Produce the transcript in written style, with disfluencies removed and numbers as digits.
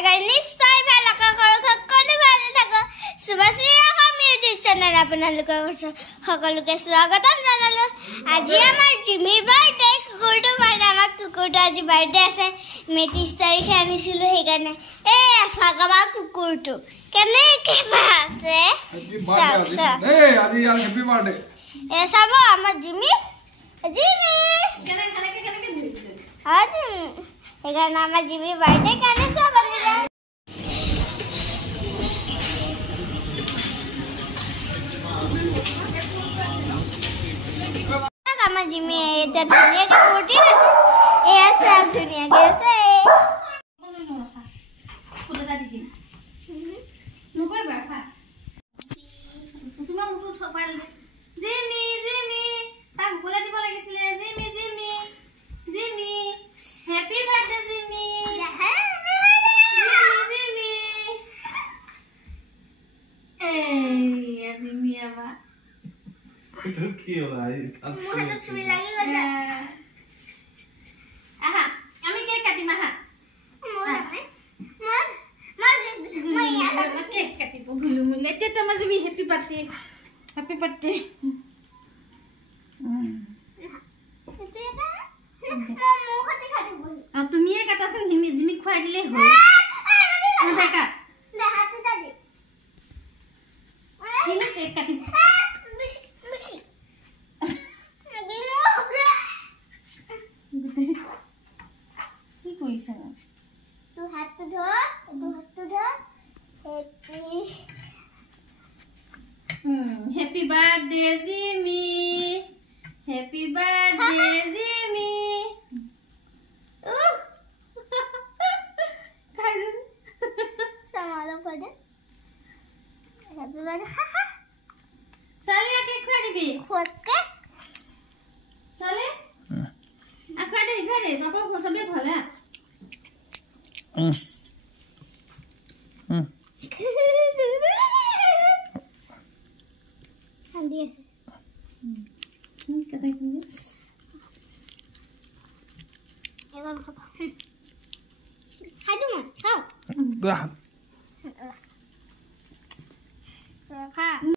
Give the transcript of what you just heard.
আগে নিশ্চয় ভাল সকলো ভালে থাকক সুভাশ্ৰী মিউজিক চেনেল আপোনালোকৰ সকলোকে স্বাগতম জনালো আজি আমাৰ জিমিৰ বাৰ্থডে কুকুৰটো মানে আমাৰ কুকুৰটো আজি বাৰ্থডে আছে মে 30 তাৰিখে আনিছিলো সেইকাৰণে এই আছাগামা কুকুৰটো কেনেকে আছে আজি হেপী বাৰ্থডে এ চাব আমাৰ জিমি কেনেকে আজি সেইকাৰণে আমাৰ জিমি বাৰ্থডে কাৰণে চাব লাগিলে আমার জিমি এটা দুনিয়াকে ফুটি এ আছে দুনিয়াকে আছে কুদা দিদি নকই বারফা তোমার মুটু সকাল জিমি তাক গোলা দিব লাগিছিলে Jimmy happy birthday Jimmy Jimmy এই জিমি আমার কি হলো মুখে তো ছুরি লাগি গেছে আহা আমি কেক কাটিম আহা মর কেক কাটিব গুলু মুলে তে মাঝে বি হ্যাপি বার্থডে তুমি কাটাছোন হিমি জিমি খুৱাই দিলে হ'ল দেখা দেখাতে দাদি কিনে কেক কাটিব কি কইছ তো হাত ধর happy birthday Jimmy happy birthday Jimmy কাজু সামালো পড়ে হ্যাপি বার্থডে সালে কেক খাই দিবি খোঁজকে সালে আখা দে ঘরে বাবা সবে ভালো আন্দি আছে কাটাই দিবি এবার খাও খাই দে না খাও খা